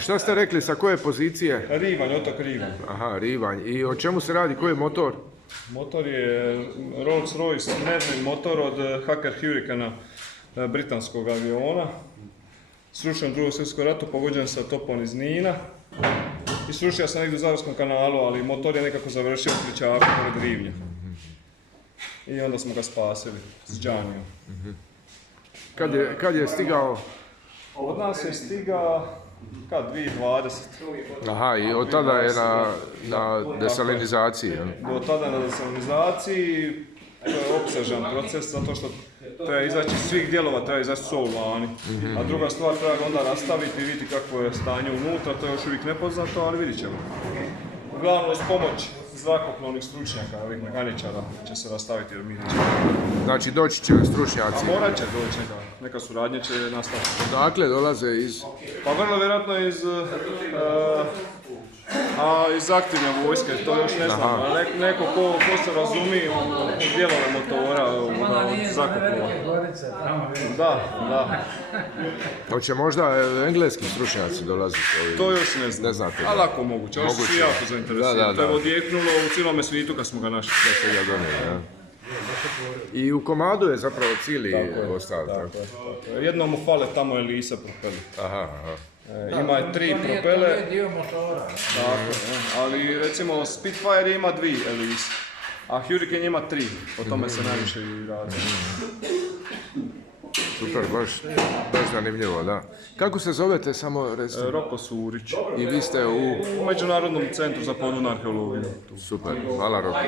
Šta ste rekli, sa koje pozicije? Rivanj, otok Rivanj. Aha, Rivanj. I o čemu se radi, koji je motor? Motor je Rolls-Royce Merlin motor od Hawker Hurricana, britanskog aviona. Srušen u 2. svjetskom ratu, pogođen sa topom iz Nina. I srušio sam negdje u Zadarskom kanalu, ali motor je nekako završio u Kričaku pored Rivnja. I onda smo ga spasili s Džanijom. Kad je stigao? Od nas je stigao, 2020. Aha, i od tada je na desalinizaciji. Do tada na desalinizaciji, to je opsežan proces, zato što treba izaći iz svih dijelova, treba izaći sol vani. A druga stvar, treba ga onda rastaviti i vidjeti kakvo je stanje unutra, to je još uvijek nepoznato, ali vidit ćemo. Uglavnom, uz pomoć zrakoplovnih stručnjaka, ovih mehaničara, će se rastaviti jer mi nećemo. Znači doći će stručnjaci. A morat će doći, neka suradnja će nastaviti. Odakle dolaze iz? Pa vrlo vjerojatno iz aktivne vojske, to još ne znam. Neko ko se razumije u dijelove motora od zrakoplova. Da. Hoće možda engleski stručnjaci dolaziti? To još ne znam. Ne znate. Ali ako moguće, ovo su svi jako zainteresirani. To je odjeknulo u cijelome svijetu kad smo ga našli. I u komadu je zapravo cijeli ostao. Jednom mu fale tamo elise propele. Aha. Ima je 3 propele. To je dio motora. Ali recimo Spitfire ima 2 elise, a Hurricane ima 3. O tome se najviše i radi. Super, baš zanimljivo, da. Kako se zovete, samo recimo? Roko Surić. I vi ste u Međunarodnom centru za podvodnu arheologiju. Super, hvala Roko.